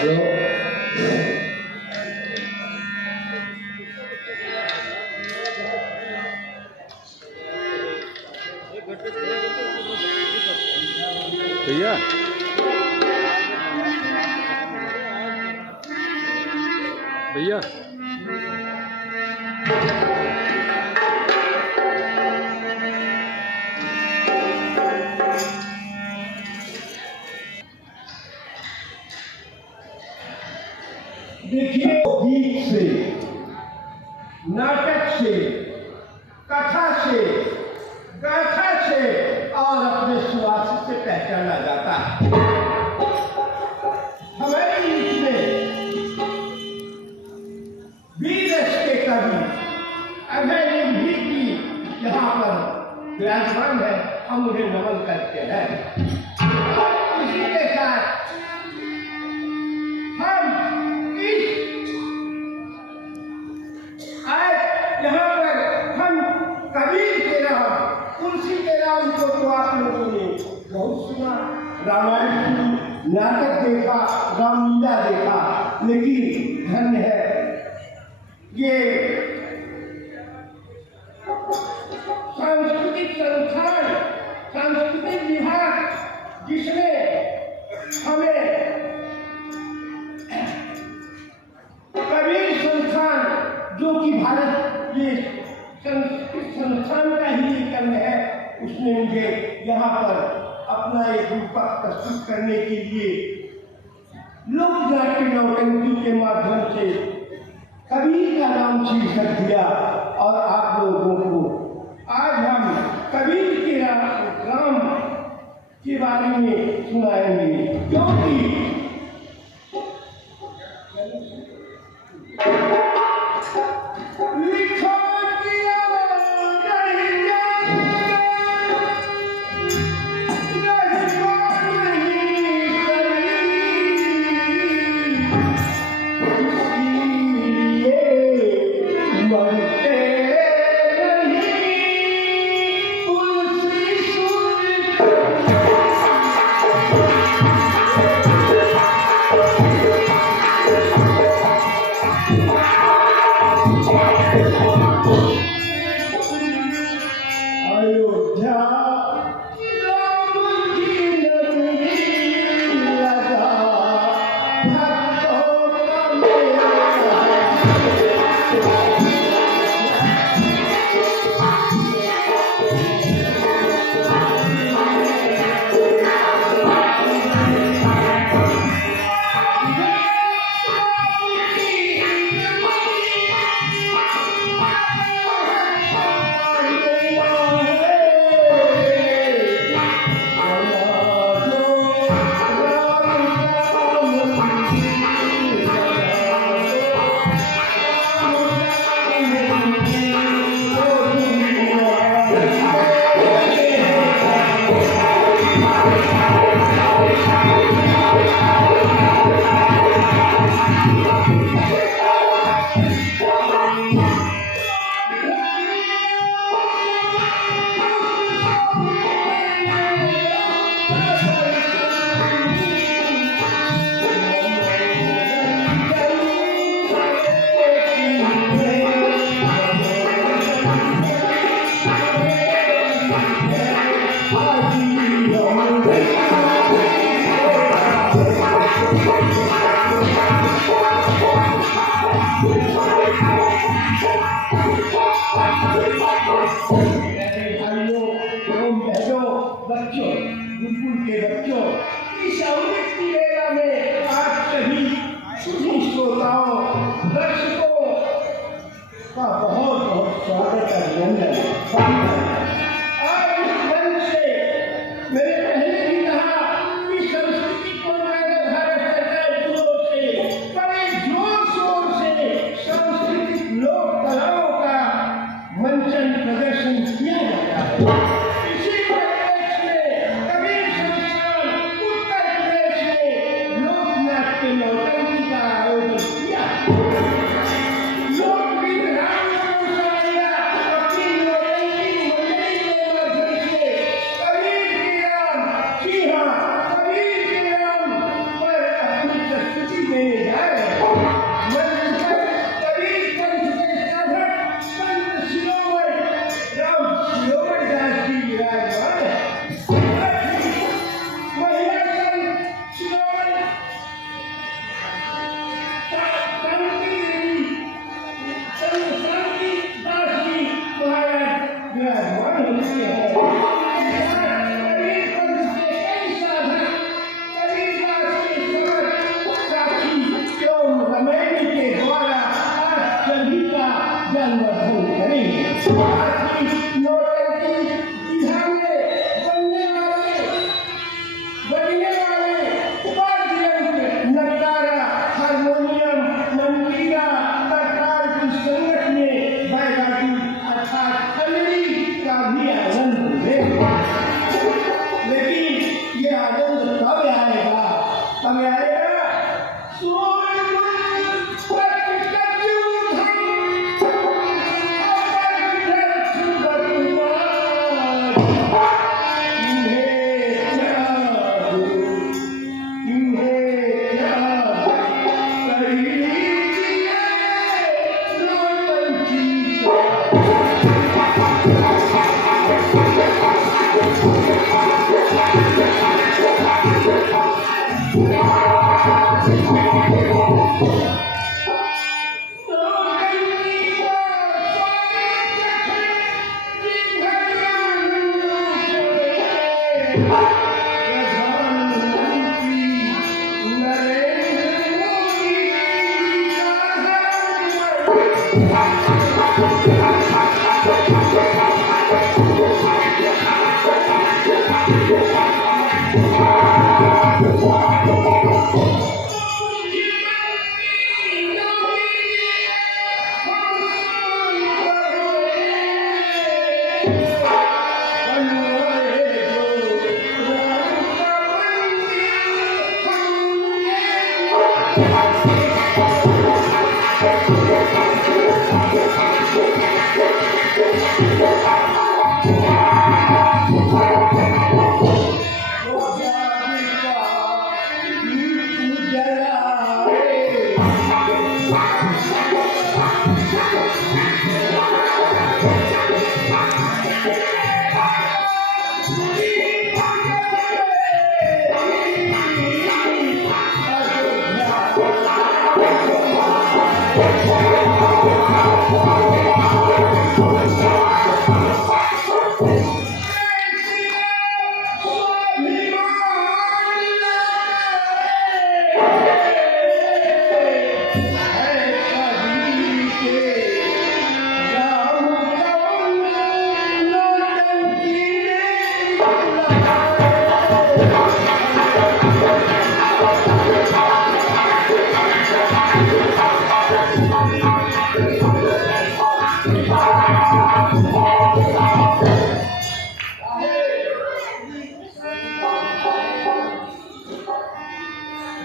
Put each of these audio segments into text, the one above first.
Hello भैया भैया देखिए, गीत से, नाटक से, कथा से, गाथा से और अपने सुवास से पहचाना जाता है। हमारे गीत में वीर रस के कवि अभय निधि की यहाँ पर विराजमान है, हम उन्हें नमन करते हैं। इसी के साथ यहाँ पर हम कबीर के नाम, तुलसी के नाम को तो आप लोगों ने बहुत सुना, रामायण सुनी, नाटक देखा, रामलीला देखा, लेकिन धन्य है ये सांस्कृतिक संस्थान, सांस्कृतिक विभाग जिसने हमें कबीर संस्थान, जो कि भारत ये संस्थान का ही एक अंग है, उसने मुझे यहाँ पर अपना एक रूपक प्रस्तुत करने के लिए लोक नाट्य नौटंकी के माध्यम से कबीर का नाम शीर्षक दिया। और आप लोगों को आज हम कबीर के राम के बारे में सुनाएंगे, क्योंकि बच्चों, गुरुकुल के बच्चों, इस अमृत की वेला में आप सभी सुधी श्रोताओं, दर्शकों का बहुत बहुत स्वागत है, अभिनंदन। आज इस मंच से मैंने पहले भी कहा कि संस्कृति को भारत सरकार की ओर से बड़े जोर शोर से सांस्कृतिक लोक कलाओं का मंचन प्रदर्शन किया जाता है।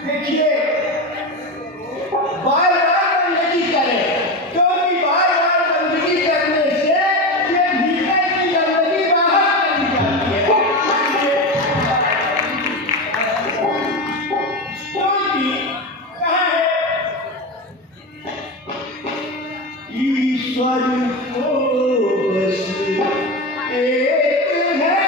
देखिए बार बार बंदगी करें, क्योंकि बार बार बंदगी करने से ये भीतर की गंदगी बाहर चली जाती है। क्योंकि कहा है ईश्वर को बस एक है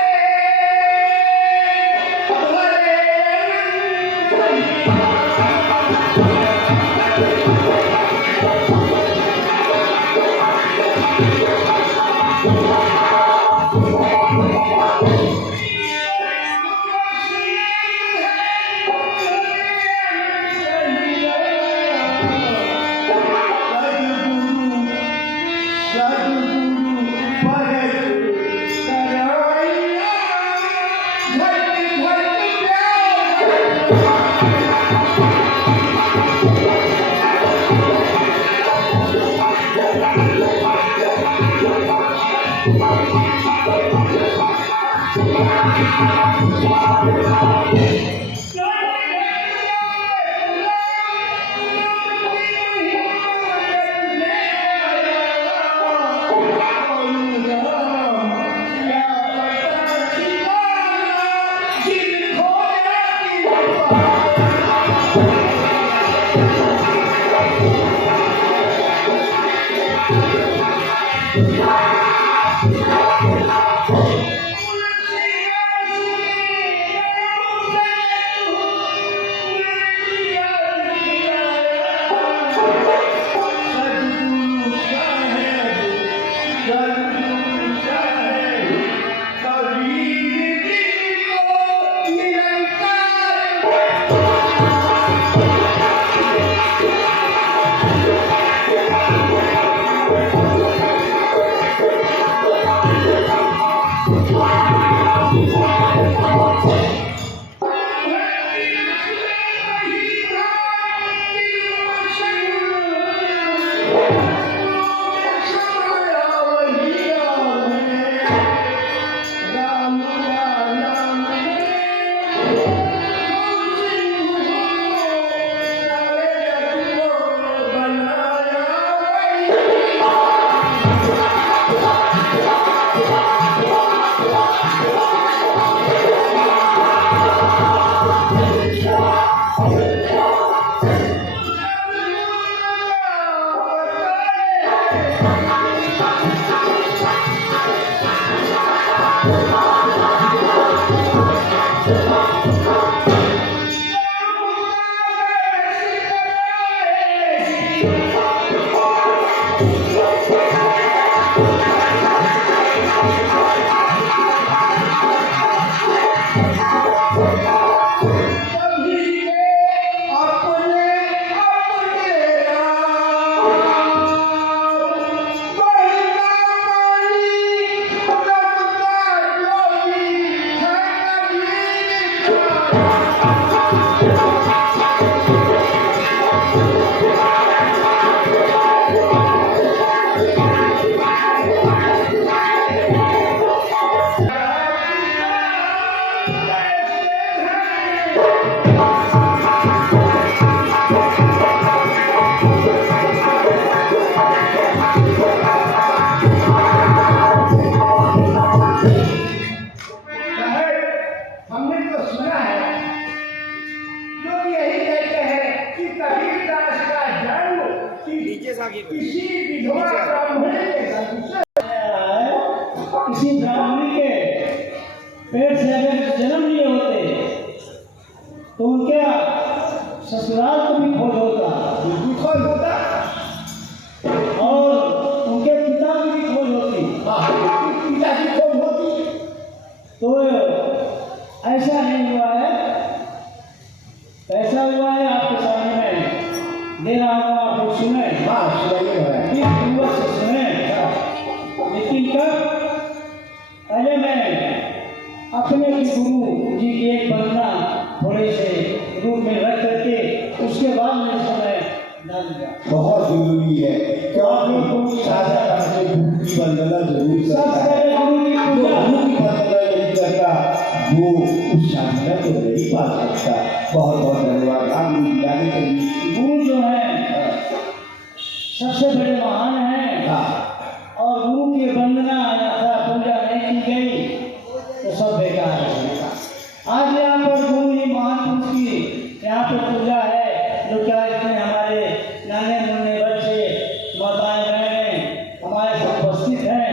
किसी विधवा ब्राह्मणी के घर किसी ब्राह्मणी के पेट से अगर जन्म लिए होते तो उनके ससुराल को भी खोज होता बिल्कुल खोज होता और उनके पिता की भी खोज होती। पिता की खोज होती। तो ऐसा नहीं हुआ है, ऐसा हुआ है आपके सामने में दे रहा हूँ, आप लोग सुने। हाँ सुनाइए महाराज। सुने, लेकिन कब पहले मैं अपने गुरु जी की एक वंदना थोड़े से रूप में रख करके उसके बाद मैं समय डालूंगा। बहुत जरूरी है क्योंकि साझा करके गुरु की वंदना जरूर करता है। गुरु की पूजा गुरु की वंदना नहीं करता वो उस साधना को नहीं पा सकता। बहुत बहुत धन्यवाद। आप मुझे जाने के लिए गुरु जो है सबसे बड़े महान हैं। हाँ और गुरु की वंदना अथवा पूजा नहीं की गई तो सब बेकार है। आज यहाँ पर गुरु ही महान पुरुष की यहाँ पर पूजा है। जो क्या इतने हमारे नाने मुन्ने बच्चे माताएं बहनें हमारे सब उपस्थित हैं,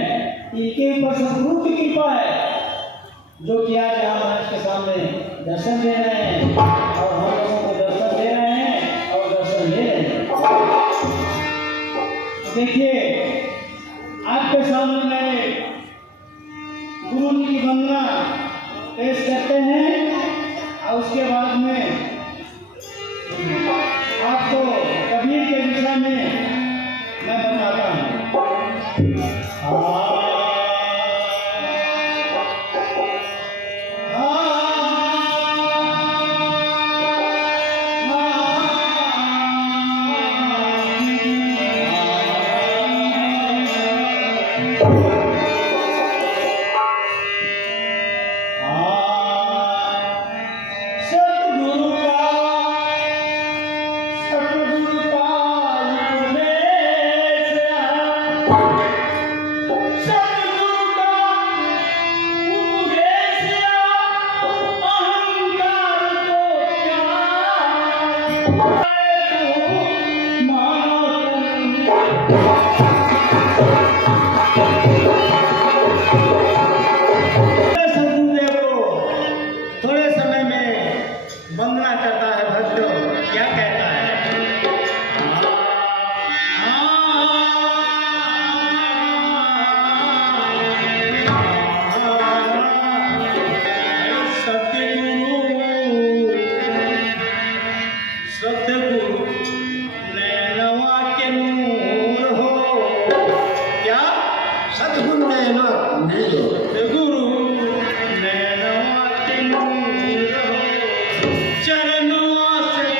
इनके ऊपर सब गुरु की कृपा है जो कि आज हम इसके सामने दर्शन दे रहे हैं और हम लोगों को दर्शन दे रहे हैं और दर्शन ले रहे हैं। देखिए आपके सामने मैं गुरु जी की वंदना पेश करते हैं और उसके बाद में आपको कबीर के विषय में मैं बताता हूँ। थोड़े समय में वंदना करता है भक्तों, क्या कहता है? सतगुरु नैनवा के नूर हो, क्या सदगुरु ने ना गुरु नैनवा के नूर हो, चरणों से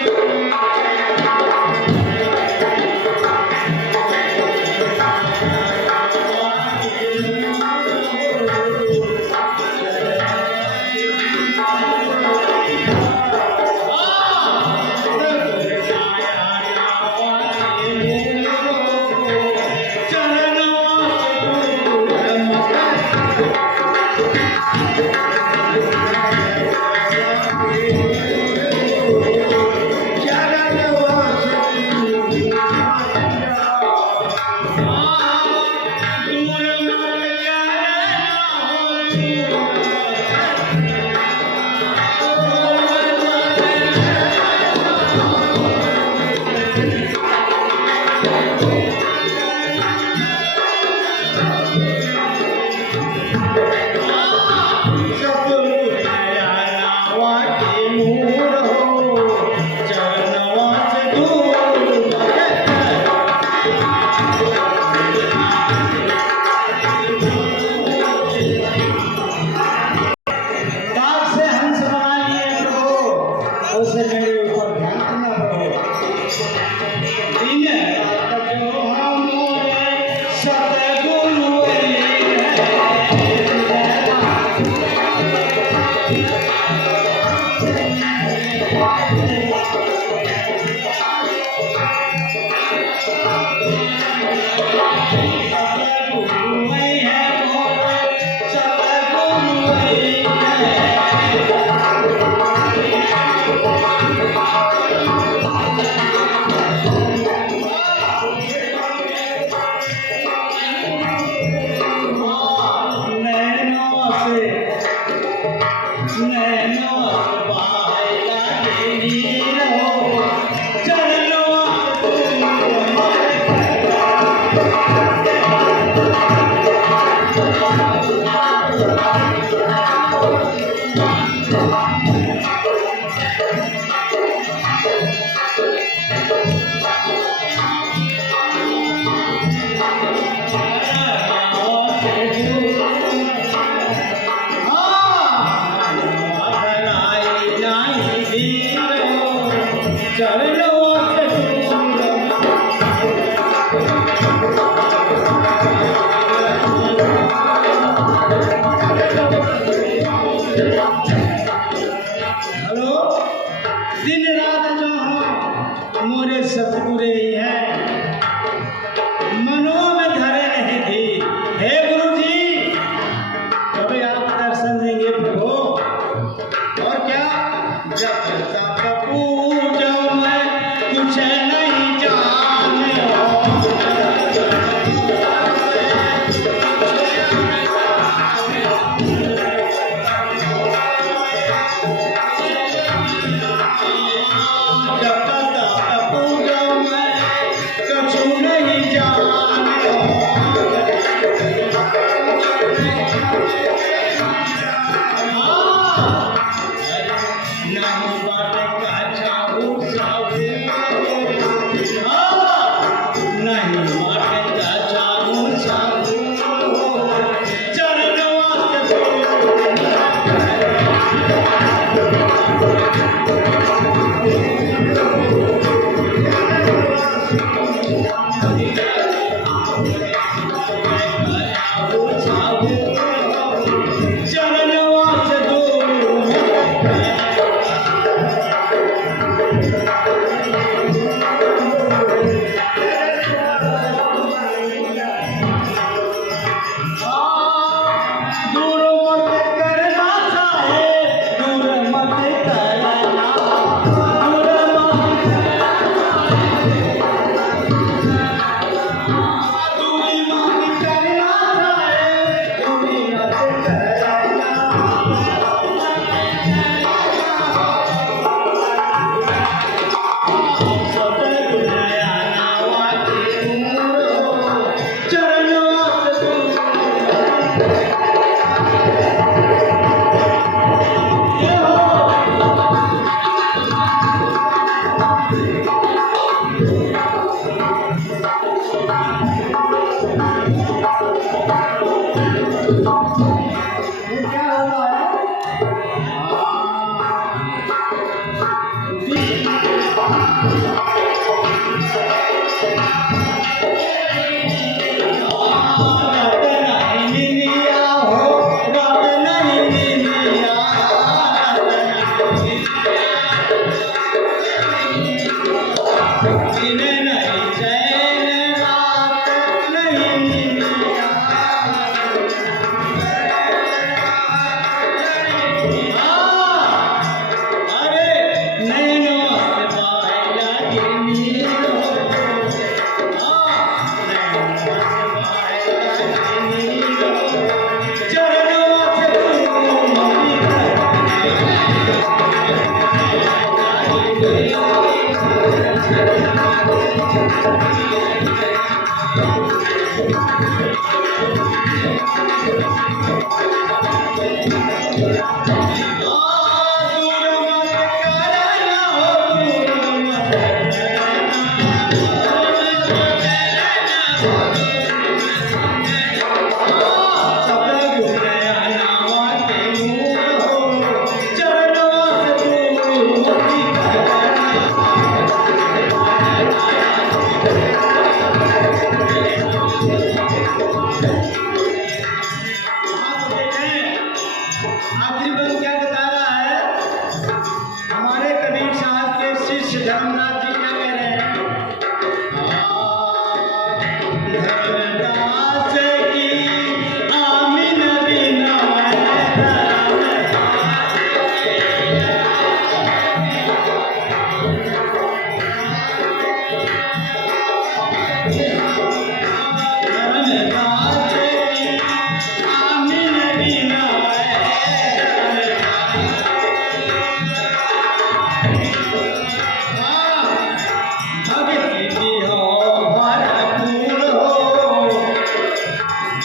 हेलो, दिन रात जो हो मोरे सतगुरे ही है, मनों में धरे नहीं थी। हे गुरु जी, कभी आप दर्शन देंगे प्रभु। और क्या, जब तक पूजा मैं कुछ नहीं जाने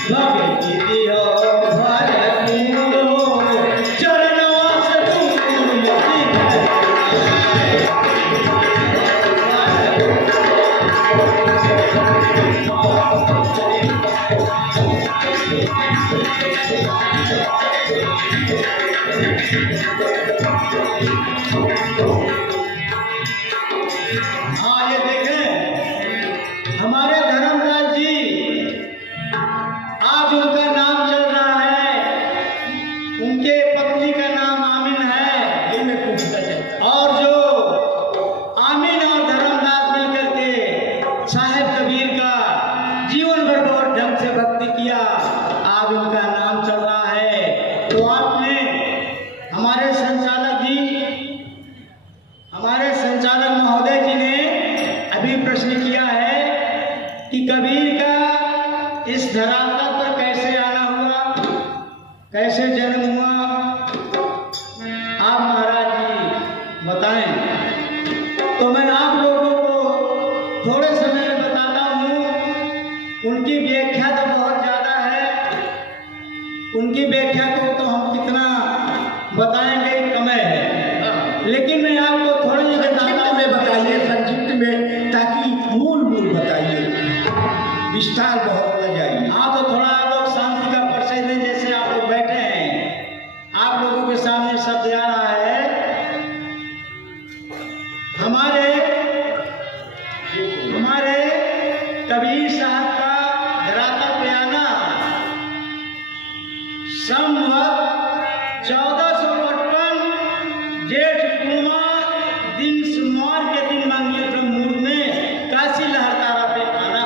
Love it. हाँ, ये देखें हमारे धर्मदास जी, आज उनका नाम चल रहा है, उनके पत्नी का नाम आमीन है। ये मैं पूछना चाहता और जो आमीन और धर्मदास मिलकर के साहेब कबीर का जीवन भर बहुत ढंग से भक्ति किया, आज उनका नाम चल रहा है। तो आपने हमारे संचालक महोदय जी ने अभी प्रश्न किया है कि कबीर का इस धरातल पर कैसे आना हुआ, कैसे जन्म हुआ, आप महाराज जी बताएं। तो मैं आप लोगों को थोड़े समय में बताता हूँ। उनकी व्याख्या तो बहुत ज़्यादा है, उनकी व्याख्या को तो हम कितना बताएंगे कम है, लेकिन मैं आपको थोड़ी सी संक्षिप्त में बताइए, संक्षिप्त में, ताकि मूल बताइए, विस्तार बहुत न जाइए। हाँ, तो थोड़ा आप लोग शांति का परिचय दें। जैसे आप लोग बैठे हैं, आप लोगों के सामने शब्द आ रहा है। हमारे कबीर साहब का धरातल पे आना संवत 1455 जेठ पूर्णिमा दिन सोमवार के दिन मांगलिक ब्रह्म मुहूर्त में काशी लहरतारा पे आना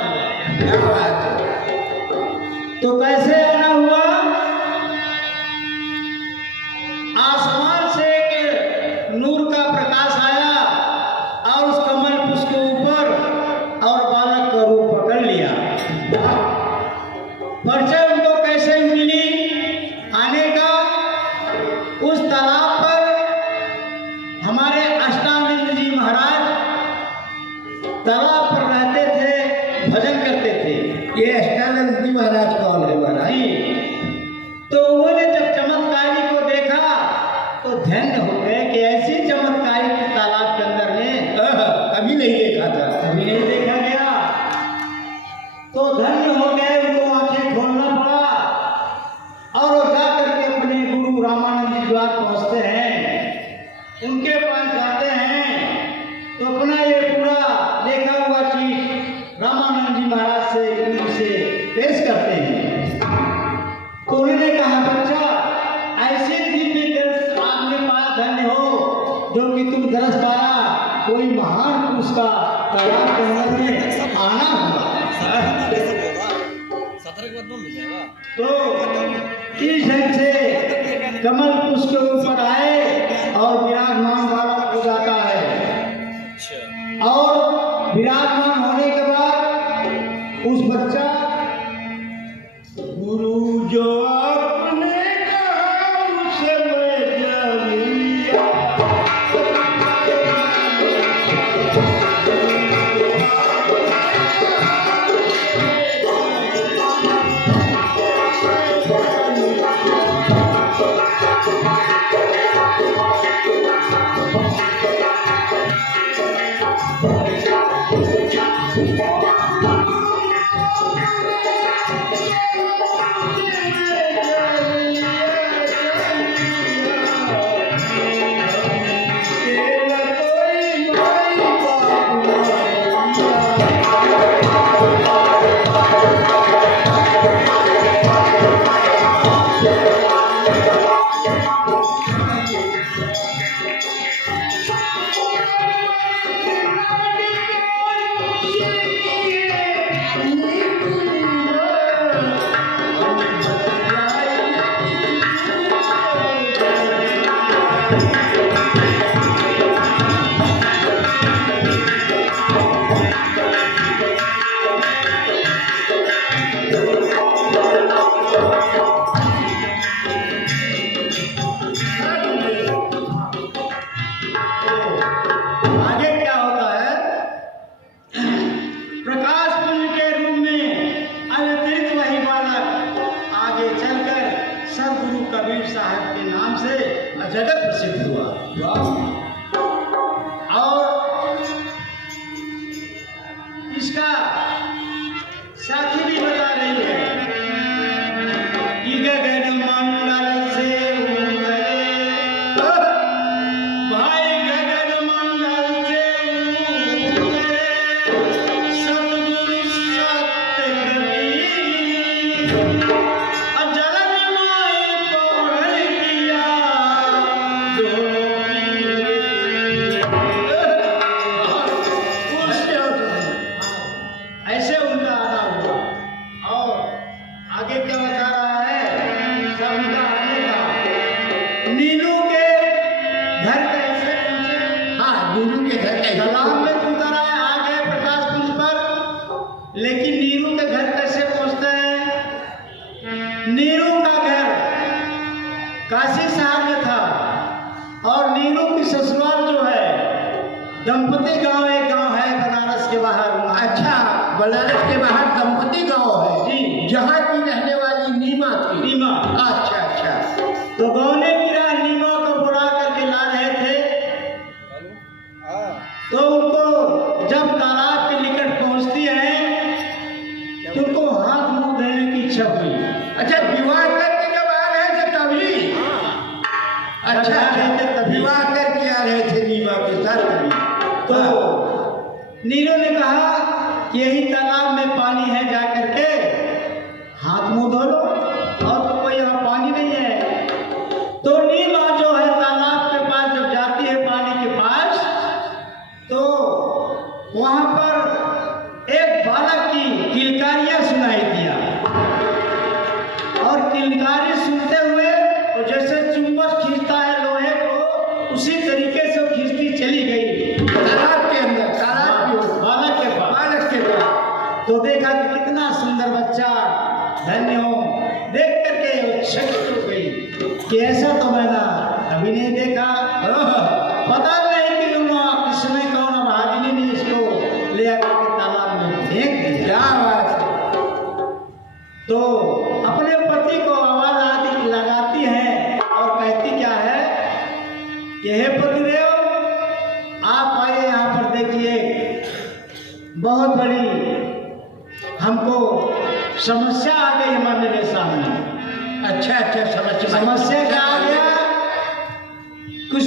हुआ। तो कैसे आना हुआ? आसमान से एक नूर का प्रकाश आया और उस कमल पुष्प के ऊपर और बालक का रूप पकड़ लिया। परिचय उनको कैसे मिली आने का? उस तालाब पर हमारे अष्टानंद जी महाराज तालाब पर रहते थे, भजन करते थे। ये अष्टानंद जी महाराज कौन है महाराज? तो उन्होंने जब चमत्कारी को देखा तो धन्य हो गए कि ऐसी चमत्कारी तालाब के अंदर में कभी नहीं देखा था। कभी नहीं देखा गया। तो धन्य हो गए, उनको आंखें खोलना पड़ा और वो जा करके अपने गुरु रामानंद जी द्वार पहुंचते हैं। उनके पास जाते हैं तो अपना ये पूरा देखा हुआ चीज रामानंद जी महाराज से पेश करते हैं। तो उन्होंने कहा, बच्चा, ऐसे दिव्य दर्श आपके पास धन्य हो जो कि तुम दर्श पाया, कोई महान पुरुष का तालाब के अंदर में आना हुआ। तो इस ढंग से कमल पुष्प के ऊपर आए और विराजमान वाला हो जाता है। और विराजमान होने के बाद उस बच्चा गुरु जो आपने कहा उसे मैं जान लिया। दंपति गांव एक गांव है बनारस के बाहर। अच्छा, बनारस के बाहर दंपति गांव है जी। जहाँ की रहने वाली नीमा थी। नीमा। अच्छा अच्छा। तो गौने की राह नीमा को बुला करके ला रहे थे, तो उनको जब तालाब के निकट पहुंचती है तो उनको हाथ मुंह धोने की इच्छा हुई। अच्छा, विवाह करके जब आ रहे थे तभी? अच्छा अच्छा, विवाह करके आ रहे थे नीमा के साथ तभी। तो नीरू ने कहा कि यही तालाब में पानी है, जा करके हाथ मुंह धो लो, और तो कोई यहाँ पानी नहीं है। तो नीमा जो है तालाब के पास जब जाती है पानी के पास, तो वहां पर एक बालक की किलकारियां सुनाई दिया, और किलकारी सुनते हुए और जैसे चुंबक खींचता है लोहे को, उसी तरीके से वो खींचती चली गई तालाब के अंदर। तालाब की ओर। बालक के पास। बालक के पास। तो देखा कि कितना सुंदर बच्चा, धन्य हो। देख करके वो चकित हो गई कि ऐसा तो मैंने कभी नहीं देखा। पता नहीं कि किसने कौन भागिनी ने इसको ले आकर के तालाब में फेंक दिया। क्या बात है। तो अपने पति को आवाज आदि लगाती है और कहती क्या है कि हे पतिदेव, आप आइए यहाँ पर, देखिए बहुत बड़ी हमको समस्या आ गई है मेरे सामने। अच्छा अच्छा, समस्या क्या आ गया? कुछ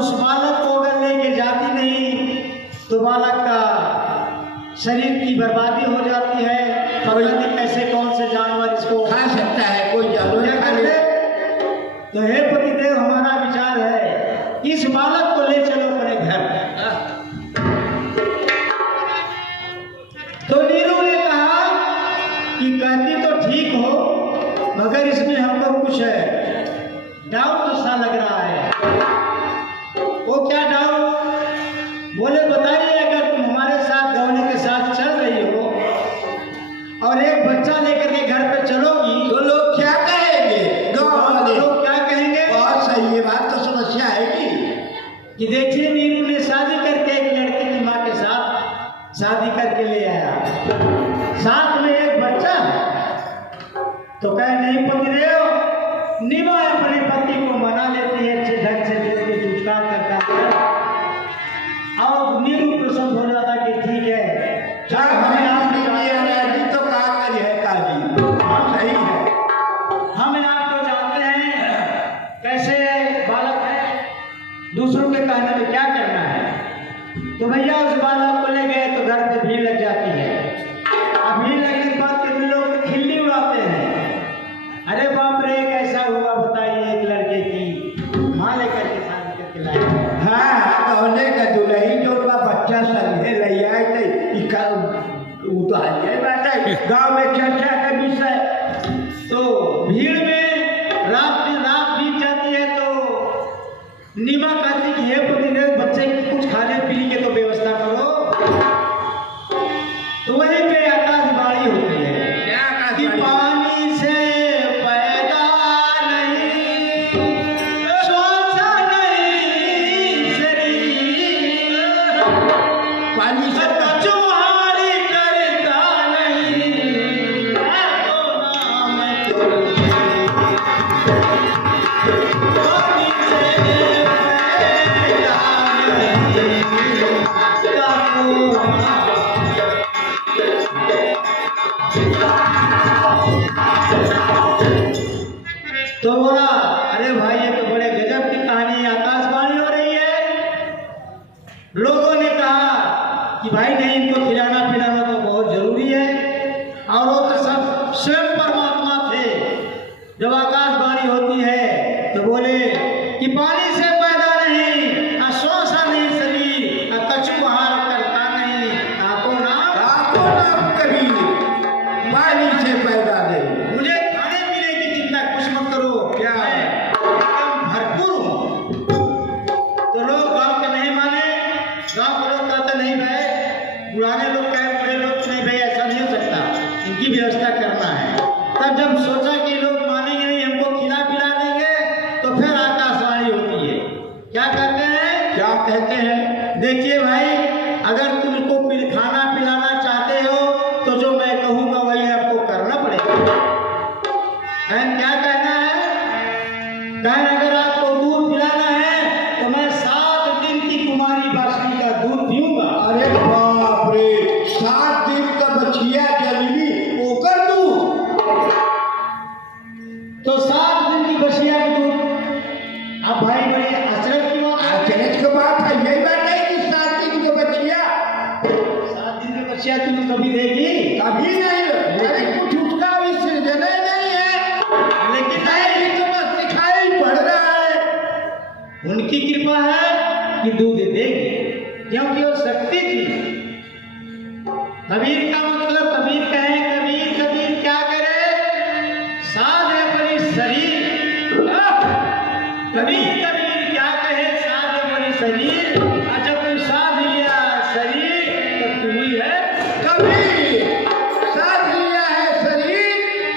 उस बालक को अगर लेके जाती नहीं तो बालक का शरीर की बर्बादी हो जाती है। पता नहीं कैसे कौन से जानवर इसको खा सकता है, कोई जानवर खा ले। तो हे पतिदेव, हमारा विचार है इस बालक को ले चलो अपने घर। तो नीरू ने कहा कि कहती तो ठीक हो, मगर इसमें हमको कुछ डाउट सा लग रहा है। वो क्या डाउट? बोले बताइए, अगर तुम हमारे साथ गौने के साथ चल रही हो और एक बच्चा लेकर के घर पे चलोगी तो लोग क्या कहेंगे? गाँव वाले लोग क्या कहेंगे? बहुत सही है, बात तो समस्या है कि देखिए नीरू ने शादी करके एक लड़के की माँ के साथ शादी करके ले आया, साथ में एक बच्चा। तो कहे नहीं पतिदेव, नीमा अपने पति को मना लेती है, अच्छे ढंग से लेके चुटकार करता है, और नीरू प्रसन्न हो जाता कि ठीक है, जब हमें आपने किया राजी तो का करी है काजी। सही है। हम आपको जानते हैं कैसे बालक है, दूसरों के कहने में क्या करना है। तो भैया उस बालक को ले गए तो घर पे भीड़ लग जाती है। अब भीड़ लगने के बाद कितने लोग खिल्ली उड़ाते हैं, अरे बाप रे कैसा हुआ बताइए, एक लड़के की माँ लेकर के शादी करके लाए। हाँ, कहने का दुल्ही जो बा बच्चा संगे ले आए थे, इका वो तो है बात है, गाँव में चर्चा का विषय। तो भीड़ में रात बीत जाती है, तो नीमा कहती कि हे पतिदेव, बच्चे की कुछ खाने पीने की तो व्यवस्था करो। तो वहीं पे आकाशवाणी होती है कि पानी से पैदा नहीं, सोचा नहीं शरीर, पानी से कचुहारी करता नहीं, तो नाम पानी से पैदा तो बोला, अरे भाई ये तो बड़े गजब की कहानी, आकाशवाणी हो रही है। लोगों ने कहा कि भाई नहीं, इनको खिलाना पिलाना तो बहुत जरूरी है, और वो तो सब स्वयं परमात्मा थे। जब आकाशवाणी होती है तो बोले कि पानी से पैदा नहीं, सोचा नहीं शरीर, कछु आहार करता नहीं, काको नाम कभी पानी से पैदा नहीं। मुझे खाने पीने की चिंता कुछ मत करो, क्या मैं एकदम भरपूर हूँ। तो लोग गांव के नहीं माने, गांव के लोग कहते नहीं भाई, पुराने लोग कहे, बड़े लोग नहीं भाई, ऐसा नहीं हो सकता, इनकी व्यवस्था करना है। तब जब सोचा कि लोग मानेंगे नहीं, हमको खिला पिला देंगे, तो फिर आकाशवाणी होती है। क्या कहते हैं? क्या कहते हैं? देखिए भाई, अगर तुमको खाना पिलाना चाहते हो तो जो मैं कहूँगा वही आपको करना पड़ेगा। क्या कहना है? कहना अगर आपको दूध पिलाना है तो मैं 7 दिन की कुमारी बाछड़ी का दूध पीऊंगा। अरे बाप रे, 7 दिन का बछिया जलेबी ओकर दूध, तो 7 दिन की बछिया की दूध। अब भाई बड़े अचरज की बात है। अचरज की बात है, यही बात है कि 7 दिन का बछिया। 7 दिन की बछिया तुमने कभी देखी? कभी नहीं। अरे कुछ उसका भी सृजन नहीं है, लेकिन नहीं तो बस दिखाई पड़ रहा है। उनकी कृपा है कि दूध देगी, क्योंकि वो शक्ति थी। कबीर का मतलब, कबीर कहे कबीर कबीर क्या करे, साध है परी शरीर। कबीर कबीर क्या कहे, साध है परी शरीर। अच्छा तू साध लिया शरीर तो तू ही है कबीर। साथ लिया है शरीर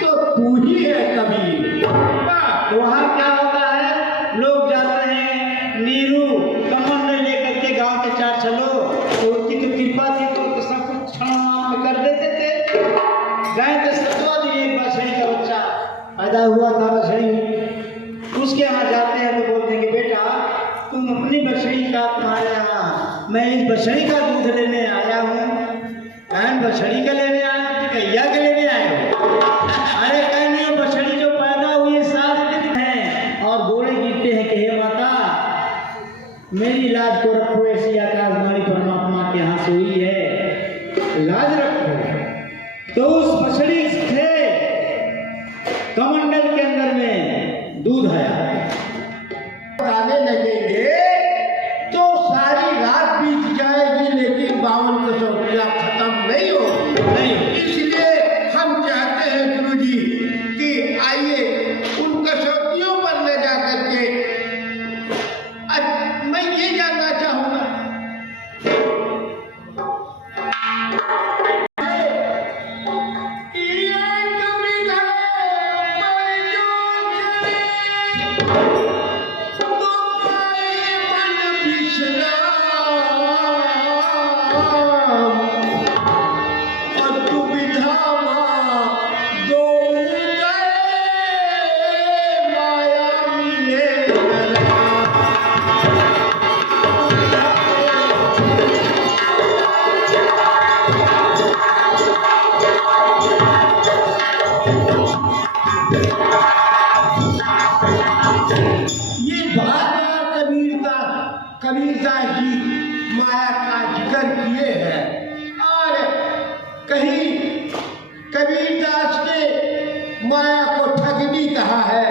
तो तू ही है कबीर। वाह। तो वहाँ क्या होता है, लोग जाते हैं नीरू कमंडल लेकर के गांव के चार चलो, तो उनकी तो कृपा थी तो सब कुछ क्षण में कर देते थे। गए थे 7वां दिन एक बछड़ी का बच्चा पैदा हुआ था, बछड़ी। उसके यहाँ जाते हैं तो बोलते हैं कि बेटा तुम अपनी बछड़ी का तुम्हारे यहाँ, मैं इस बछड़ी का दूध लेने आया हूँ। कहन बछड़ी का लेने आए कि गैया के लेने आए हो? अरे कहने बछड़ी जो पैदा हुई 7 दिन है और गोड़े गिरते हैं कि हे माता मेरी लाज को रखो, ऐसी आकाशवाणी परमात्मा के यहाँ से हुई है, लाज रखो। तो उस बछड़ी से कमंडल के अंदर में दूध आया। आने लगेंगे तो सारी रात बीत जाएगी, लेकिन 52 कसौटियां खत्म नहीं होगी। नहीं, इसलिए हम चाहते हैं गुरुजी कि आइए उन कसौटियों पर ले जा करके मैं ये जानना चाहूंगा, कबीरदास जी माया का जिक्र किए हैं, और कहीं कबीरदास ने माया को ठगनी कहा है।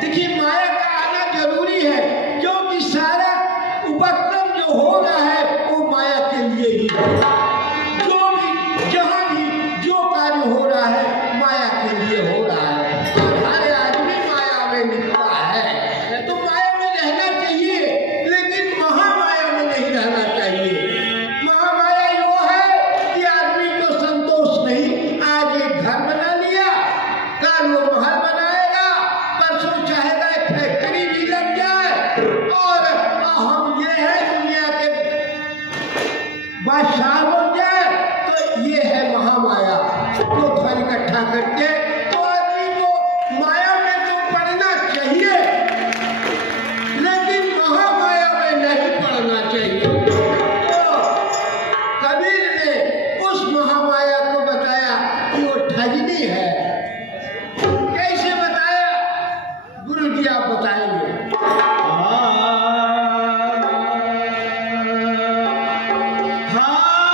देखिए माया का आना जरूरी है, क्योंकि सारा उपक्रम जो हो रहा है वो माया के लिए ही है। जो भी जहाँ भी जो कार्य हो रहा है माया के लिए हो रहा है। हर आदमी माया में मिलता है, तो माया में रहना चाहिए, लेकिन महामाया में नहीं रहना चाहिए। महामाया यो है कि आदमी को संतोष नहीं, आज एक घर बना लिया, कल वो महल बनाएगा, परसों चाहेगा एक फैक्ट्री भी लग जाए, और हम ये है दुनिया के बादशाह बन जाए। तो ये है महामाया। तो धन इकट्ठा करके तो आदमी को माया में तो पड़ना चाहिए, लेकिन महामाया में नहीं पड़ना चाहिए। तो कबीर ने उस महामाया को बताया कि वो ठगनी है। कैसे बताया गुरु जी, आप बताएंगे? हाँ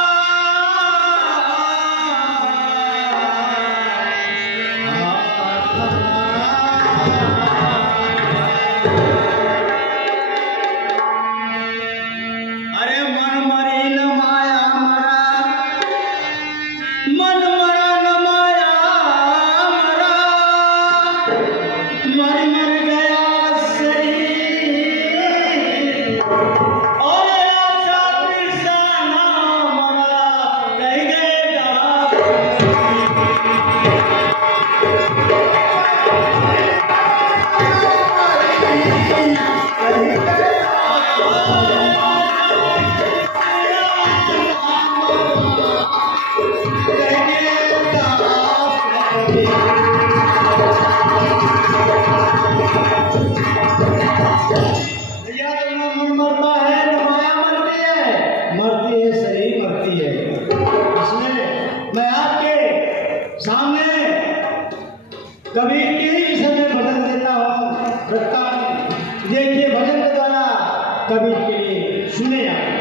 कवि के लिए सुने आप।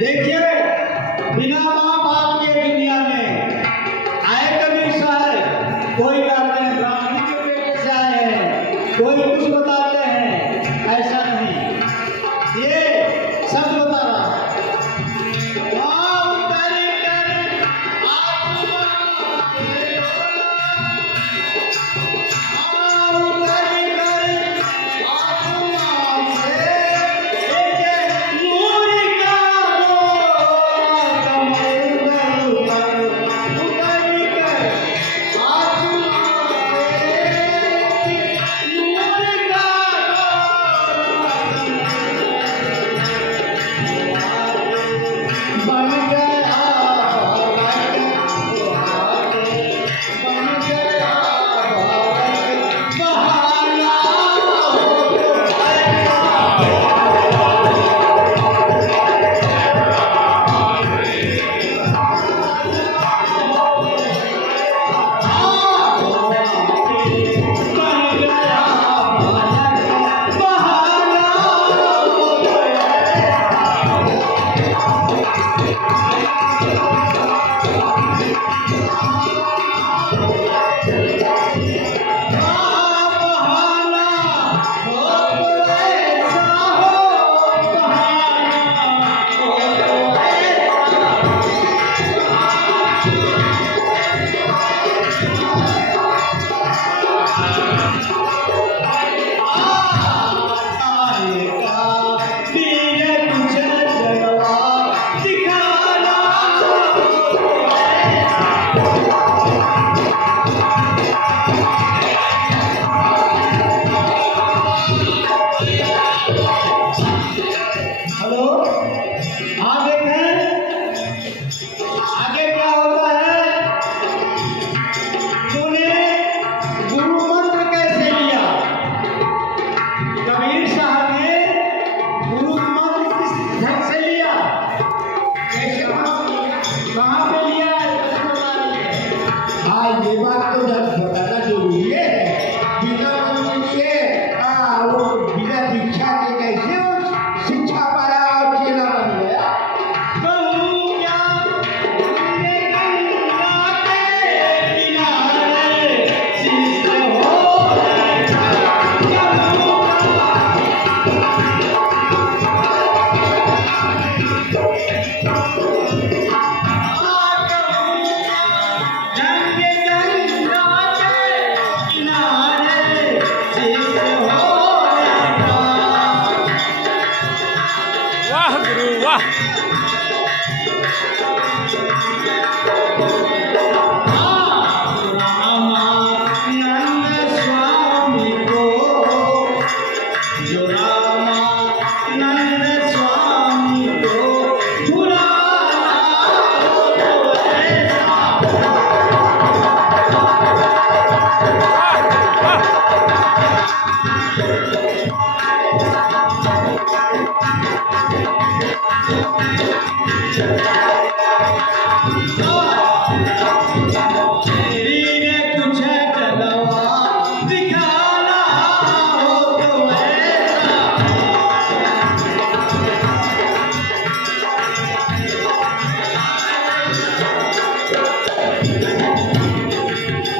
देखिए, बिना माँ बाप के दुनिया में आए कभी सारे, कोई कहते हैं ब्राह्मणी के पेट से आए हैं, कोई कुछ बताते हैं, ऐसा नहीं, ये सब बता रहा है।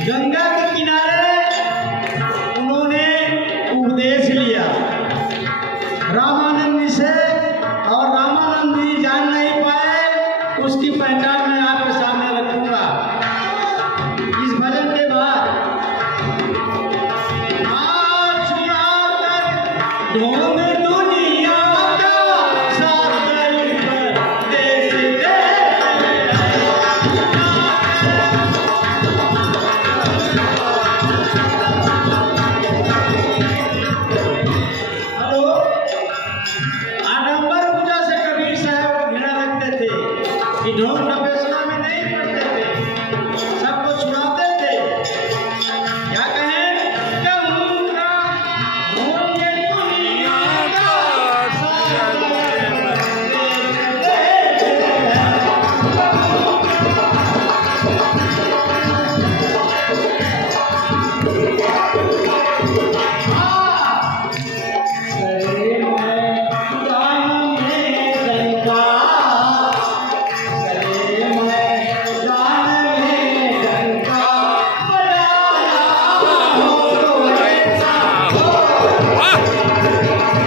गंगा के किनारे उन्होंने उपदेश लिया रामानंद जी से, और रामानंद जी जान नहीं पाए, उसकी पहचान मैं आपके सामने रखूंगा इस भजन के बाद। आज छुड़ाकर ढोंग दुनिया का साथ गई परदेस रे। हेलो, आडंबर पूजा से कबीर साहब घृणा रखते थे कि ढोंग नवेसना में नहीं पड़ते थे, सबको छुड़ाते थे। क्या कहें, कहूँगा ढोंग दुनिया का साथ गई परदेस रे।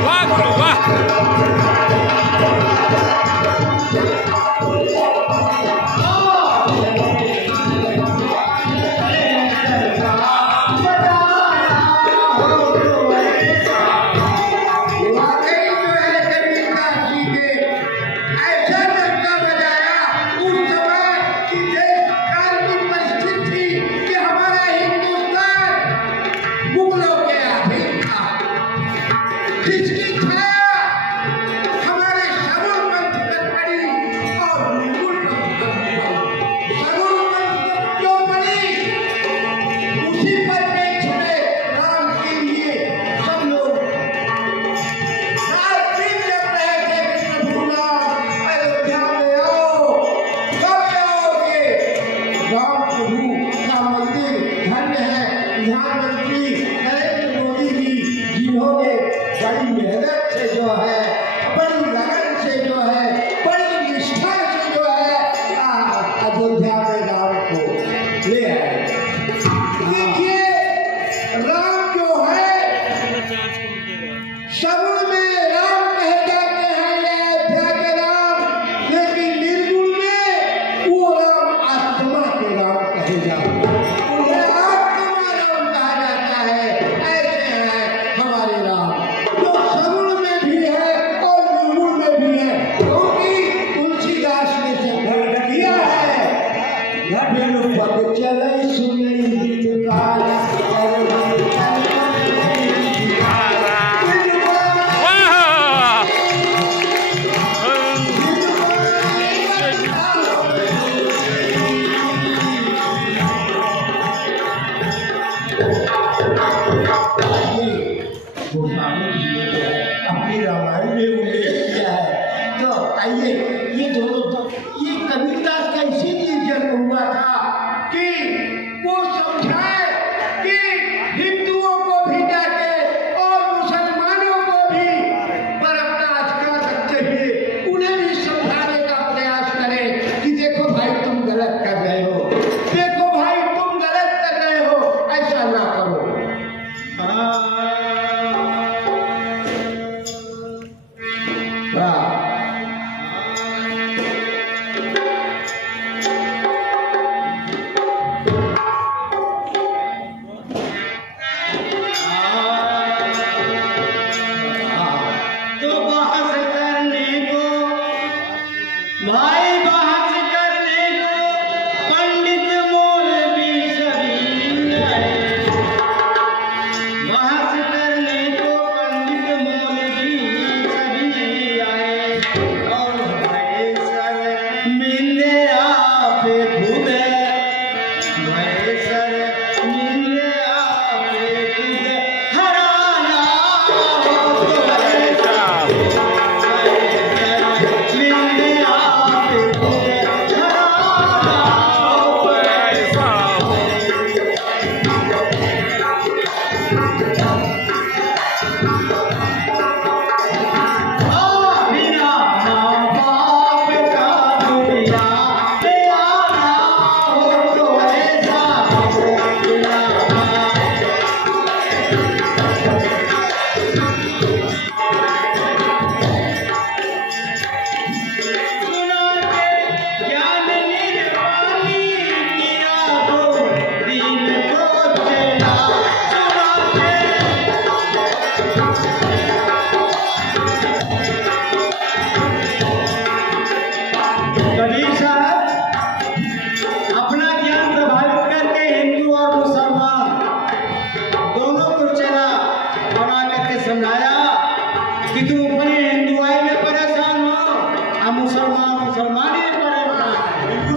वाह गुरु वाह। वाकई जो है कबीरदास जी ने ऐसा डंका बजाया उस समय कि देश काल की परिस्थिति थी कि हमारा हिंदुस्तान मुगलों के अधीन था, जिसकी छाया हमारे सगुण पंथ पर पड़ी और निर्गुण पंथ पर पड़ी। सगुण पंथ पर जो पड़ी उसी परिप्रेक्ष्य में राम के लिए सब लोग रात दिन जप रहे थे कि प्रभु राम अयोध्या में आओ, कब आओगे? राम प्रभु का मंदिर धन्य है प्रधानमंत्री नरेंद्र मोदी जी, जिन्होंने बड़ी मेहनत से जो है, बड़ी लगन से जो है, बड़ी निष्ठा से जो है अयोध्या में राम को ले आए। देखिए राम जो है सगुण में राम कहे जाते हैं ये अयोध्या के राम, लेकिन निर्गुण में वो राम आत्मा के राम कहे जाते हैं, उन्हें आत्मा राम कहा जाता है। ऐसे हैं हमारे राम जो सगुण में भी है और निर्गुण में भी है, क्योंकि तुलसीदास ने संकल्प किया है घटिल पग चलै सुनै बिनुकाल। गोस्वामी जी ने जो है अपनी रामायण में उल्लेख किया है। तो आइए ये दोनों ये कबीरदास का इसीलिए जन्म हुआ था कि वो समझाए कि हिंदुओं को भी जाके और मुसलमानों को भी पर अपना अधिकार रखते हुए उन्हें भी समझाने का प्रयास करें कि देखो भाई तुम गलत कर रहे हो, देखो भाई तुम गलत कर रहे हो, ऐसा ना करो। वाह।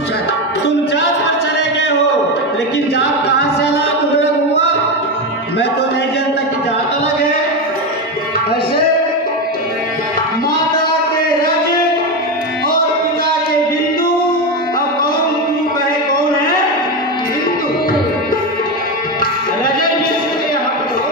खुश है। तुम जात पर चले गए हो, लेकिन जात कहाँ से अलग हुआ मैं तो नहीं जानता कि जात अलग है। ऐसे माता के रज और पिता के बिंदु, अब कौन तू कहे कौन है बिंदु? रजन जिसके यहाँ को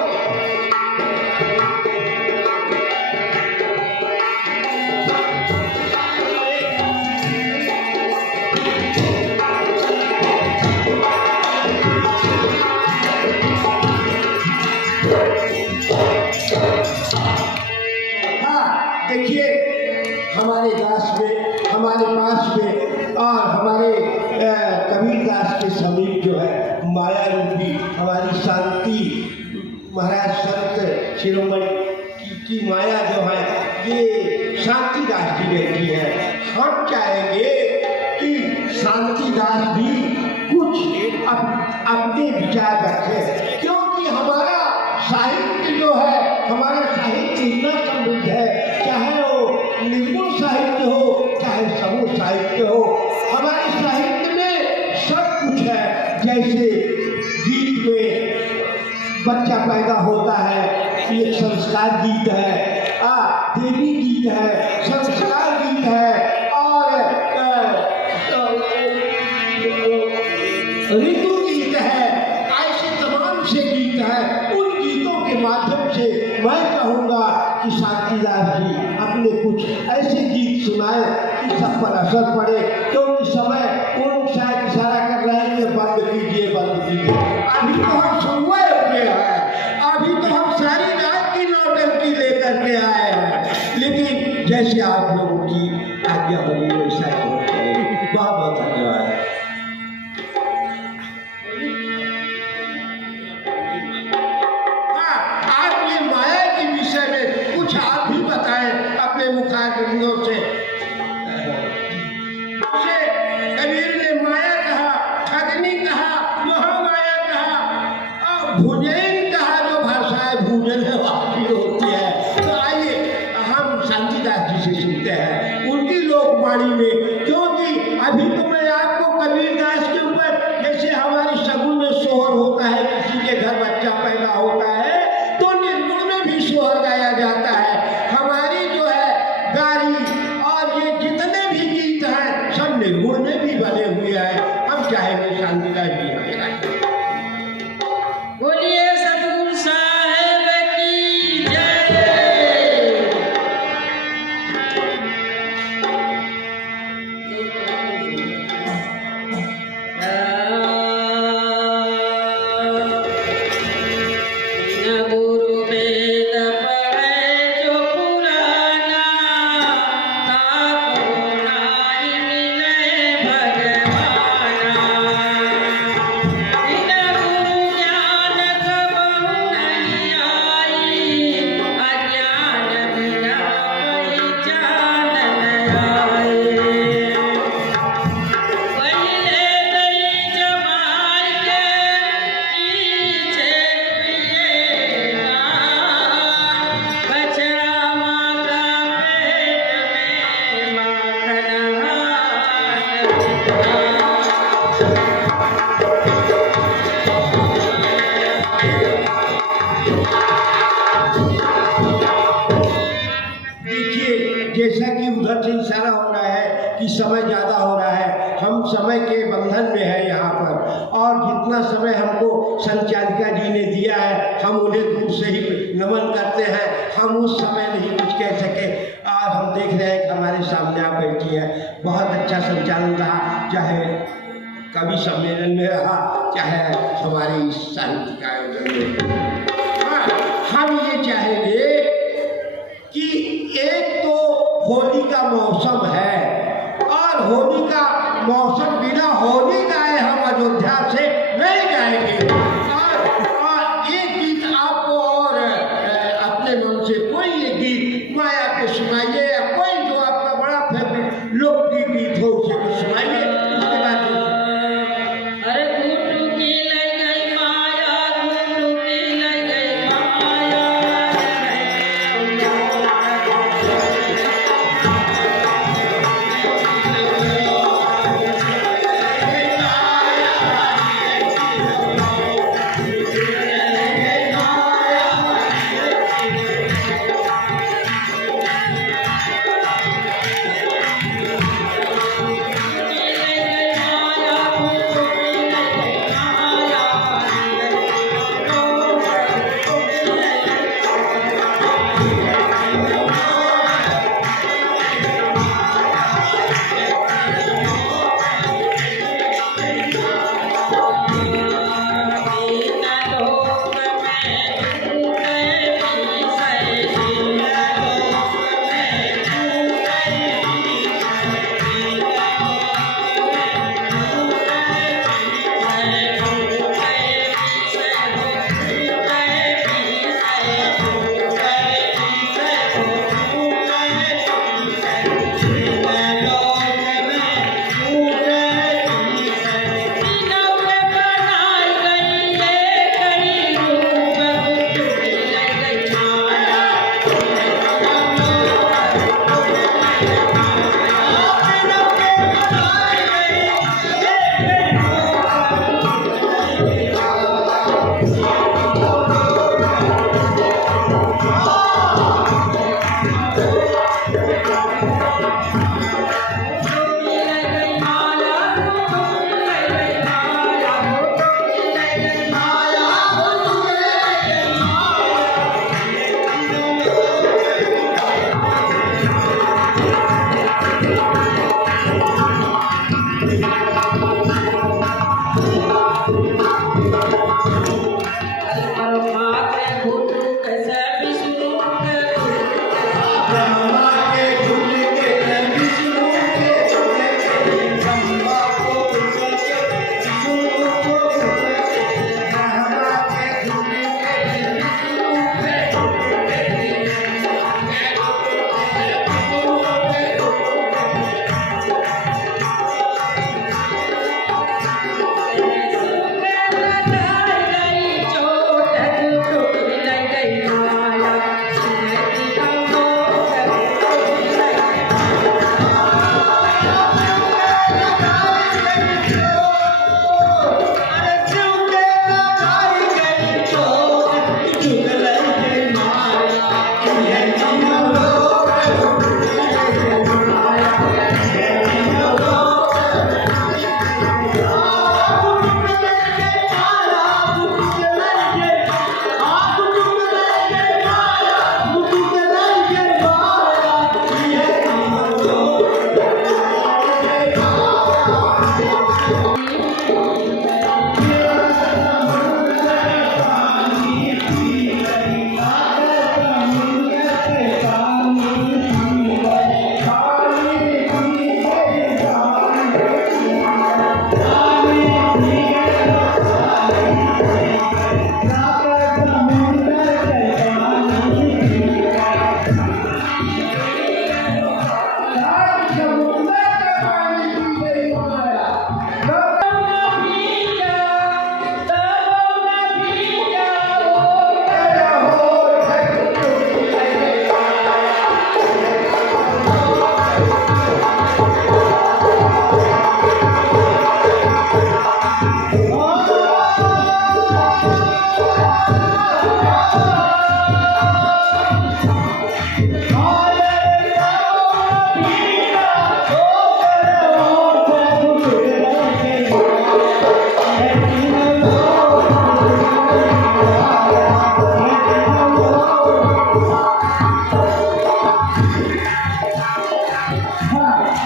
हाँ, देखिए हमारे दास में, हमारे पास में और हमारे कबीर दास के समीप जो है माया रूपी हमारी शांति महाराज संत शिरोमणि की माया जो है ये शांति दास जी बैठी है। हम चाहेंगे कि शांति दास भी कुछ अपने विचार रखें, क्योंकि हमारा साहित्य जो है, हमारा साहित्य इतना समृद्ध है, चाहे वो निर्गुण साहित्य हो चाहे समूह साहित्य हो, हमारे साहित्य में सब कुछ है। जैसे गीत में बच्चा पैदा होता है, ये संस्कार गीत है, देवी गीत है, संस्कार गीत है, और ऋतु गीत है, ऐसे तमाम से गीत है। उन गीतों के माध्यम से मैं कहूँगा कि शांतिदास जी अपने कुछ ऐसे गीत सुनाए कि सब पर असर पड़े, क्योंकि समय उन शायद इशारा कर रहे हैं कि बंद कीजिए बंद कीजिए। अभी तो हम सुनवाए हुए हैं, अभी तो हम सारी रात की नौटंकी लेकर के आए हैं, लेकिन जैसे आप लोगों की आज्ञा होगी वैसा ही करेंगे। बहुत बहुत धन्यवाद। आप ये माया के विषय में कुछ आप भी बताएं अपने मुखाग्रंथों से। कबीर ने माया कहा, ठगनी कहा, महामाया कहा और भुजैन कहा, जो भाषाएं भूजन है वापी होती है। तो आइए हम शांतिदास जी से सुनते हैं उनकी लोकवाणी में, क्योंकि अभी तो मैं आपको कबीर दास के ऊपर, जैसे हमारी सगुन में सोहर होता है, किसी के घर बच्चा पैदा होता है तो निर्गुण में भी सोहर गाया जाता है। हमारी जो है गारी और ये जितने भी गीत हैं सब निर्गुण में भी बने हुए हैं। हम चाहेंगे शांतिदास जी बोलिए सतगुरु साहेब की जय। गुरु वेद पढ़े जो पुराना, ताको नाई मिले भगवाना। बिना गुरु ज्ञान कबहु नहीं आई, अज्ञान बिना कोई जान न आए। पहिले गई जमाई के पीछे पिएगा, बछड़ा माँ का पेट में माखन देखिए, जैसा कि उधर से इशारा हो रहा है कि समय ज़्यादा हो रहा है, हम समय के बंधन में है यहाँ पर, और जितना समय हमको संचालिका जी ने दिया है हम उन्हें दूर से ही नमन करते हैं। हम उस समय नहीं कुछ कह सके, और हम देख रहे हैं कि हमारे सामने आप बैठी है। बहुत अच्छा संचालन रहा, चाहे कवि सम्मेलन में रहा, चाहे हमारे इस साहित्य का आयोजन में। हाँ, हम ये चाहेंगे कि एक तो होली का मौसम है, और होली का मौसम बिना होली गाए हम अयोध्या से नहीं जाएंगे। और एक गीत आपको और अपने मन से कोई एक गीत माया पे सुनाइए, या कोई जो आपका बड़ा फेवरेट लोकप्रिय गीत हो उसे भी सुनाइए। उसके बाद अरे गुड्डू की लग गई माया, गुड्डू की लग गई माया।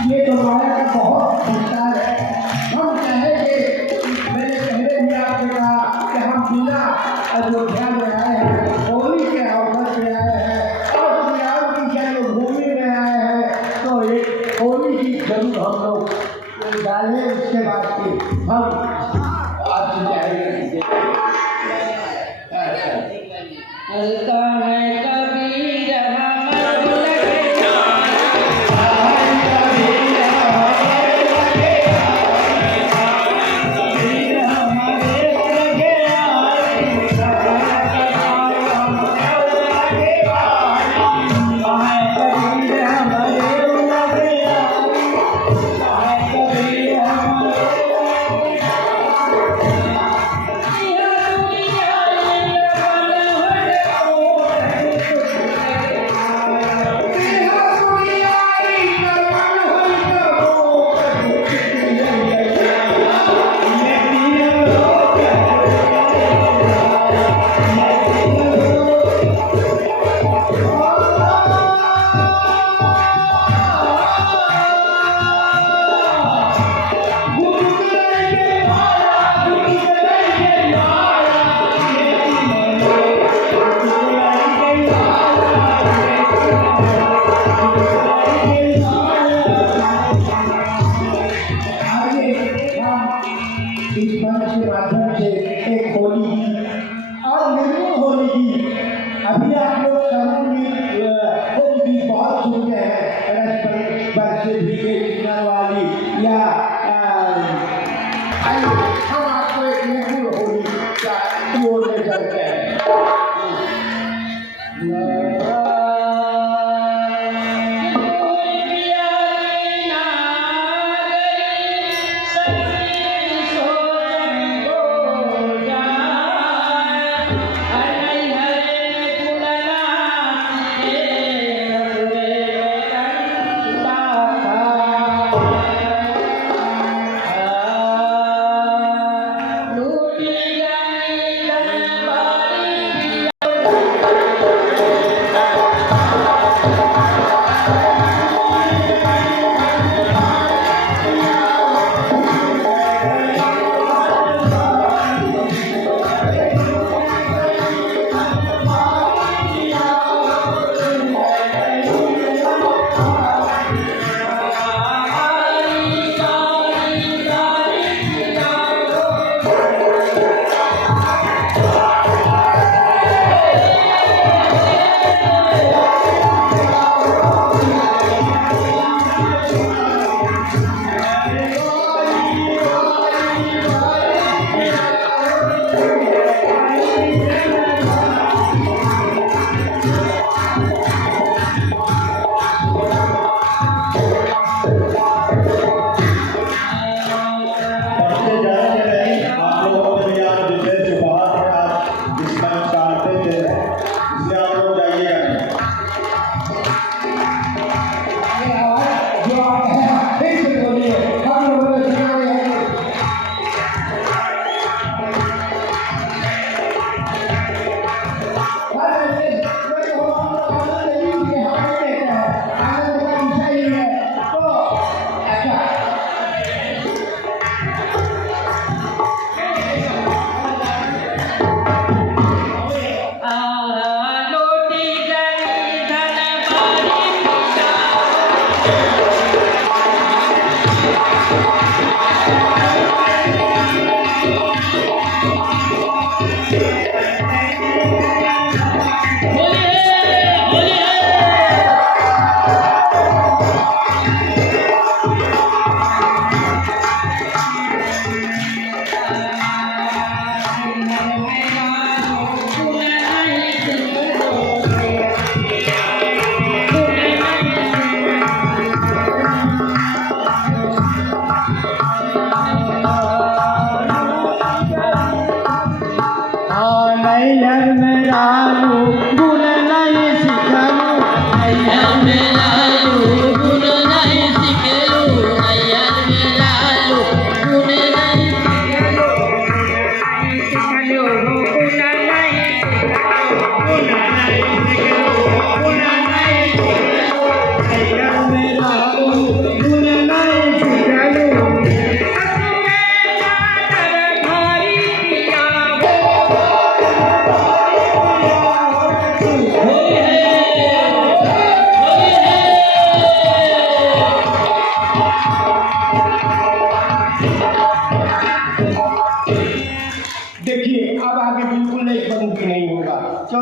ये तो माया का बहुत विस्तार है। हम कहेंगे, मैंने पहले भी आपको कहा कि हम बिना अयोध्या में आए हैं, होली के अवसर पे आए हैं और राम की जन्मभूमि में आए हैं, तो एक होली की जरूर हम लोग डालें। उसके बाद फिर हम आपसे जाएंगे। हल्का है कबीर हमर लगे इस मंच के माध्यम से एक होली की और निर्मल होली की अभी आप लोग होली की बहुत सुनते हैं, बरसे भीगे किनार वाली या हम आपको एक निर्मल होली का ओर ले चलते हैं। हरे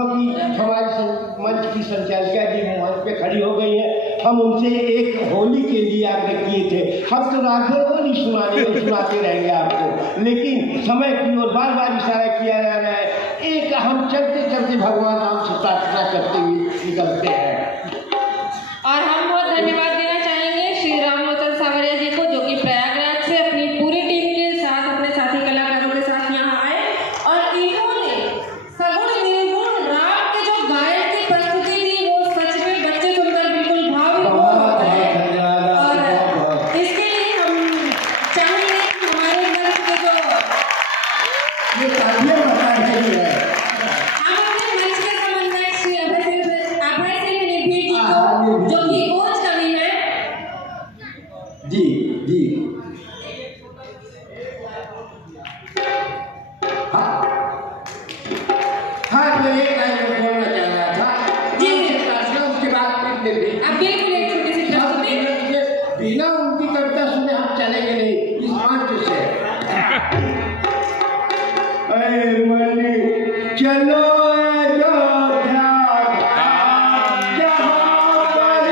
क्योंकि हमारी मंच की संचालिका जी मंच पे खड़ी हो गई हैं, हम उनसे एक होली के लिए आग्रह किए थे। हम तो राधे होली सुनाते रहेंगे आपको, लेकिन समय की ओर बार बार इशारा किया जा रहा है। एक हम चलते चलते भगवान राम से प्रार्थना करते हुए निकलते हैं। और हम बहुत धन्यवाद देना चाहेंगे श्री रामलोचन सावरिया जी को, जो कि प्रयागराज से अपनी पूरी टीम के साथ अपने साथी कलाकारों के साथ यहाँ आए और इन्होंने सगुण निर्गुण राग के जो गायन की प्रस्तुति दी वो सच में बच्चे सुनकर बिल्कुल भावुक हो गए। और इसके लिए हम चाहेंगे कि हमारे मंच के जो ये तालियां बता रही है। हम अपने मंच के समन्वयक श्री अभय सिंह निधि जी को, जो कि कोच कवि है, जी जी हाँ हाँ, मैं एक लाइन में बोलना चाह रहा था जी। उसके बाद अब बिल्कुल एक छोटी सी प्रस्तुति। बिना उनकी कविता सुने हम चलेंगे नहीं इस मंच से। अरे मनी चलो अयोध्या जहाँ पर